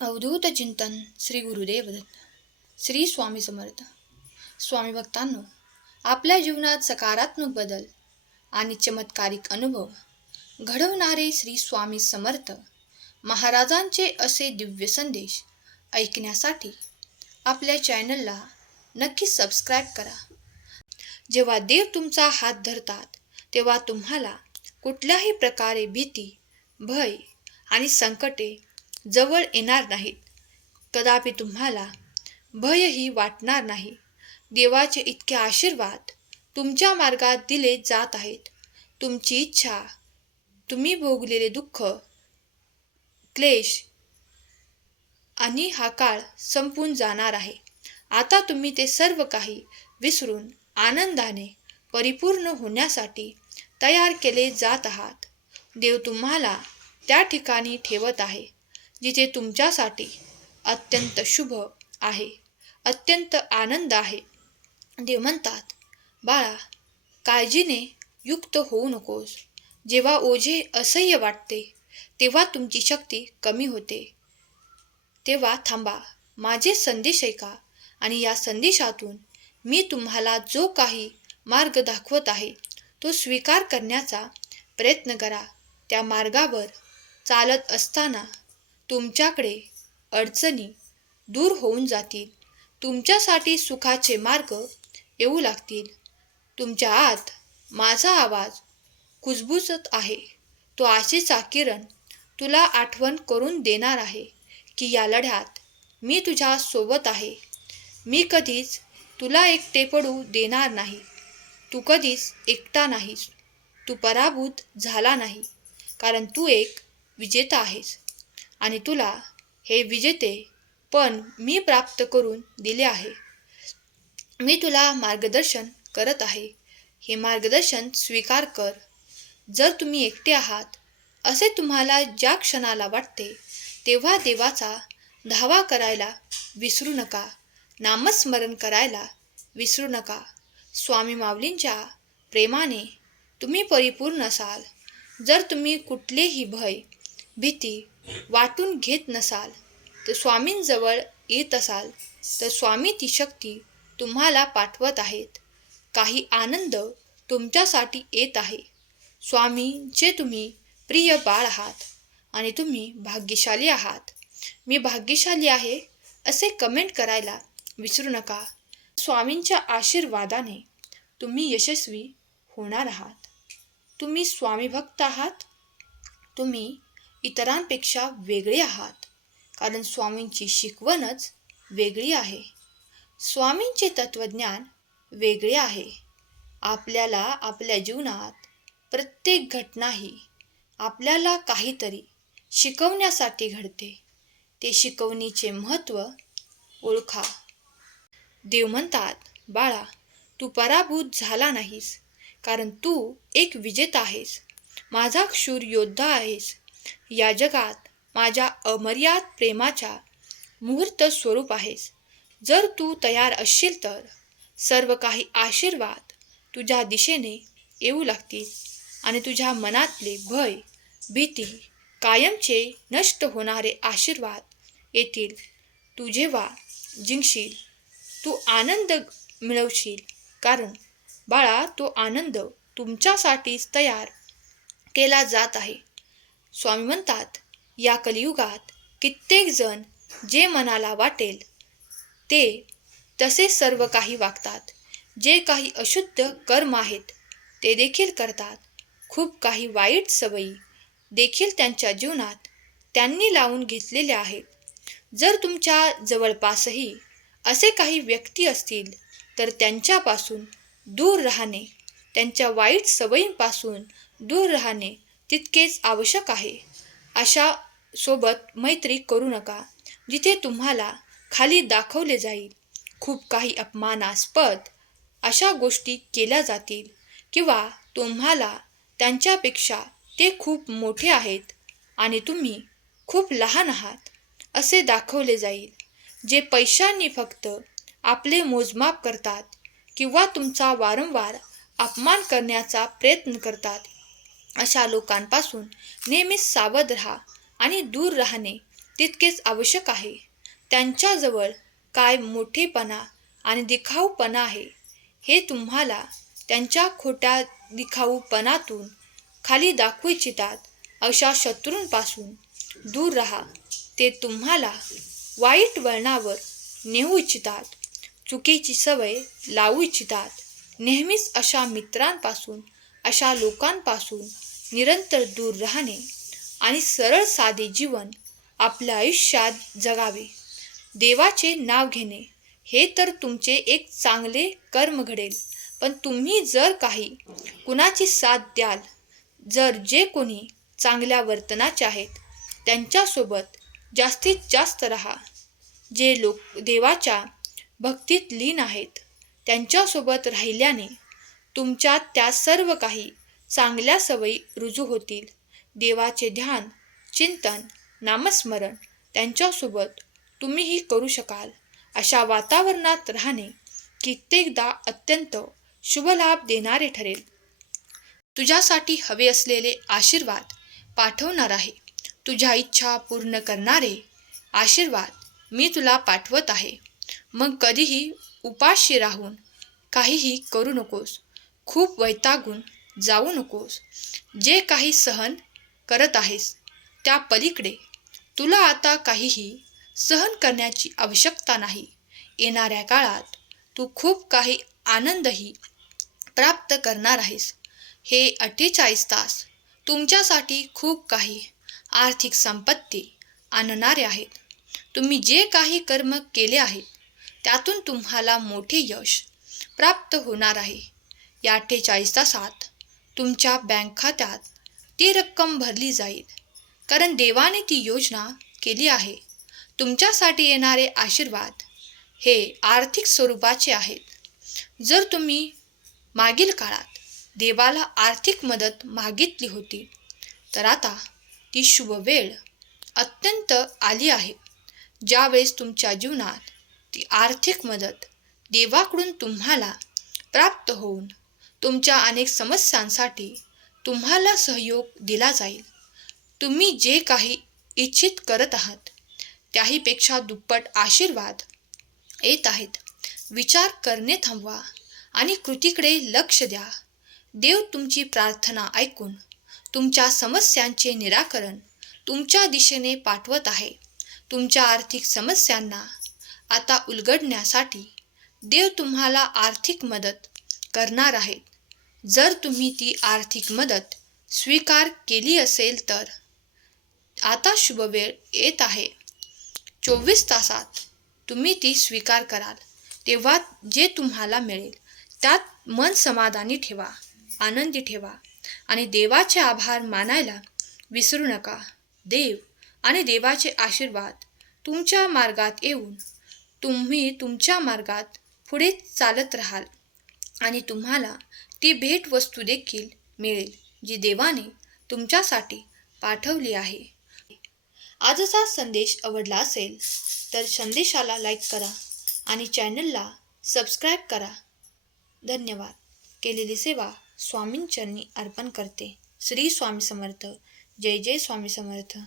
अवधूत चिंतन श्री गुरुदेव दत्त श्री स्वामी समर्थ. स्वामी भक्तांनो आपल्या जीवनात सकारात्मक बदल आणि चमत्कारिक अनुभव घडवणारे श्री स्वामी समर्थ महाराजांचे असे दिव्य संदेश ऐकण्यासाठी आपल्या चॅनलला नक्की सबस्क्राईब करा. जेव्हा देव तुमचा हात धरतात तेव्हा तुम्हाला कुठल्याही प्रकारे भीती भय आणि संकटे जवळ येणार नाहीत. कदापि तुम्हाला भयही वाटणार नाही. देवाचे इतके आशीर्वाद तुमच्या मार्गात दिले जात आहेत. तुमची इच्छा तुम्ही भोगलेले दुःख क्लेश आणि हा काळ संपून जाणार आहे. आता तुम्ही ते सर्व काही विसरून आनंदाने परिपूर्ण होण्यासाठी तयार केले जात आहात. देव तुम्हाला त्या ठिकाणी ठेवत आहे. जिथे तुमच्यासाठी अत्यंत शुभ आहे अत्यंत आनंद आहे. देव म्हणतात बाळा काळजीने युक्त होऊ नकोस. जेव्हा ओझे असह्य वाटते तेव्हा तुमची शक्ती कमी होते. तेव्हा थांबा माझे संदेश ऐका आणि या संदेशातून मी तुम्हाला जो काही मार्ग दाखवत आहे तो स्वीकार करण्याचा प्रयत्न करा. त्या मार्गावर चालत असताना तुमच्याकडे अडचणी दूर होऊन जातील. तुमच्यासाठी सुखाचे मार्ग येऊ लागतील. तुमच्या आत माझा आवाज कुजबुजत आहे. तो आशेचा किरण तुला आठवण करून देणार आहे की या लढ्यात मी तुझ्या सोबत आहे. मी कधीच तुला एकटे पडू देणार नाही. तू कधीच एकटा नाहीस. तू पराभूत झाला नाही. कारण तू एक विजेता आहेस. आणि तुला हे विजेते पण मी प्राप्त करून दिले आहे. मी तुला मार्गदर्शन करत आहे. हे मार्गदर्शन स्वीकार कर. जर तुम्ही एकटे आहात असे तुम्हाला ज्या क्षणाला वाटते तेव्हा देवाचा धावा करायला विसरू नका. नामस्मरण करायला विसरू नका. स्वामी माऊलींच्या प्रेमाने तुम्ही परिपूर्ण असाल. जर तुम्ही कुठलेही भय भीती वाटून घेत नसाल तर स्वामींजवळ येत असाल तर स्वामी ती शक्ती तुम्हाला पाठवत आहेत. काही आनंद तुमच्यासाठी येत आहे. स्वामींचे तुम्ही प्रिय बाळ आहात आणि तुम्ही भाग्यशाली आहात मी भाग्यशाली आहे असे कमेंट करायला विसरू नका. स्वामींच्या आशीर्वादाने तुम्ही यशस्वी होणार आहात. तुम्ही स्वामी भक्त आहात. तुम्ही इतरांपेक्षा वेगळे आहात. कारण स्वामींची शिकवणच वेगळी आहे. स्वामींचे तत्त्वज्ञान वेगळे आहे. आपल्याला आपल्या जीवनात प्रत्येक घटना ही आपल्याला काहीतरी शिकवण्यासाठी घडते. ते शिकवणीचे महत्त्व ओळखा. देव म्हणतात बाळा तू पराभूत झाला नाहीस. कारण तू एक विजेता आहेस. माझा क्षूर योद्धा आहेस. या जगात माझ्या अमर्याद प्रेमाच्या मुहूर्त स्वरूप आहेस. जर तू तयार असशील तर सर्व काही आशीर्वाद तुझ्या दिशेने येऊ लागतील आणि तुझ्या मनातले भय भीती कायमचे नष्ट होणारे आशीर्वाद येतील. तू जेव्हा जिंकशील तू आनंद मिळवशील कारण बाळा तो आनंद तुमच्यासाठीच तयार केला जात आहे. स्वामी म्हणतात या कलियुगात कित्येक जण जे मनाला वाटेल ते तसे सर्व काही वागतात. जे काही अशुद्ध कर्म आहेत ते देखील करतात. खूप काही वाईट सवयी देखील त्यांच्या जीवनात त्यांनी लावून घेतलेल्या आहेत. जर तुमच्या जवळपासही असे काही व्यक्ती असतील तर त्यांच्यापासून दूर राहणे त्यांच्या वाईट सवयींपासून दूर राहणे तितकेच आवश्यक आहे. अशा सोबत मैत्री करू नका जिथे तुम्हाला खाली दाखवले जाईल. खूप काही अपमानास्पद अशा गोष्टी केल्या जातील किंवा तुम्हाला त्यांच्यापेक्षा ते खूप मोठे आहेत आणि तुम्ही खूप लहान आहात असे दाखवले जाईल. जे पैशांनी फक्त आपले मोजमाप करतात किंवा तुमचा वारंवार अपमान करण्याचा प्रयत्न करतात अशा लोकांपासून नेहमीच सावध राहा आणि दूर राहणे तितकेच आवश्यक आहे. त्यांच्याजवळ काय मोठेपणा आणि दिखाऊपणा आहे हे तुम्हाला त्यांच्या खोट्या दिखाऊपणातून खाली दाखवू इच्छितात. अशा शत्रूंपासून दूर राहा. ते तुम्हाला वाईट वळणावर नेऊ इच्छितात. चुकीची सवय लावू इच्छितात. नेहमीच अशा मित्रांपासून अशा लोकांपासून निरंतर दूर राहणे आणि सरळ साधे जीवन आपल्या आयुष्यात जगावे. देवाचे नाव घेणे हे तर तुमचे एक चांगले कर्म घडेल. पण तुम्ही जर काही कुणाची साथ द्याल जर जे कोणी चांगल्या वर्तनाचे आहेत त्यांच्यासोबत जास्तीत जास्त राहा. जे लोक देवाच्या भक्तीत लीन आहेत त्यांच्यासोबत राहिल्याने तुमच्यात त्या सर्व काही चांगल्या सवयी रुजू होतील. देवाचे ध्यान चिंतन नामस्मरण त्यांच्यासोबत तुम्हीही करू शकाल. अशा वातावरणात राहणे कित्येकदा अत्यंत शुभलाभ देणारे ठरेल. तुझ्यासाठी हवे असलेले आशीर्वाद पाठवणार आहे. तुझ्या इच्छा पूर्ण करणारे आशीर्वाद मी तुला पाठवत आहे. मग कधीही उपाशी राहून काहीही करू नकोस. खूप वैतागून जाऊ नकोस. जे काही सहन करत आहेस त्या पलीकडे. तुला आता काहीही सहन करण्याची आवश्यकता नाही. येणाऱ्या काळात तू खूप काही आनंदही प्राप्त करणार आहेस. हे अठ्ठेचाळीस तास तुमच्यासाठी खूप काही आर्थिक संपत्ती आणणारे आहेत. तुम्ही जे काही कर्म केले आहेत त्यातून तुम्हाला मोठे यश प्राप्त होणार आहे. या अठ्ठेचाळीस तासात तुमच्या बँक खात्यात ती रक्कम भरली जाईल. कारण देवाने ती योजना केली आहे. तुमच्यासाठी येणारे आशीर्वाद हे आर्थिक स्वरूपाचे आहेत. जर तुम्ही मागील काळात देवाला आर्थिक मदत मागितली होती तर आता ती शुभ वेळ अत्यंत आली आहे. ज्यावेळेस तुमच्या जीवनात ती आर्थिक मदत देवाकडून तुम्हाला प्राप्त होऊन तुमच्या अनेक समस्यांसाठी तुम्हाला सहयोग दिला जाईल. तुम्ही जे काही इच्छित करत आहात त्याहीपेक्षा दुप्पट आशीर्वाद येत आहेत. विचार करणे थांबवा आणि कृतीकडे लक्ष द्या. देव तुमची प्रार्थना ऐकून तुमच्या समस्यांचे निराकरण तुमच्या दिशेने पाठवत आहे. तुमच्या आर्थिक समस्यांना आता उलगडण्यासाठी देव तुम्हाला आर्थिक मदत करणार आहेत. जर तुम्ही ती आर्थिक मदत स्वीकार केली असेल तर. आता शुभ वेळ येत आहे. चोवीस तासात तुम्ही ती स्वीकार कराल. तेव्हा जे तुम्हाला मिळेल त्यात मन समाधानी ठेवा आनंदी ठेवा आणि देवाचे आभार मानायला विसरू नका. देव आणि देवाचे आशीर्वाद तुमच्या मार्गात येऊन तुम्ही तुमच्या मार्गात पुढे चालत राहाल. आणि तुम्हाला ती भेटवस्तू देखील मिळेल जी देवाने तुमच्यासाठी पाठवली आहे. आजचा संदेश आवडला असेल तर संदेशाला लाईक करा आणि चॅनलला सबस्क्राईब करा. धन्यवाद. केलेली सेवा स्वामींचरणी अर्पण करते. श्री स्वामी समर्थ. जय जय स्वामी समर्थ.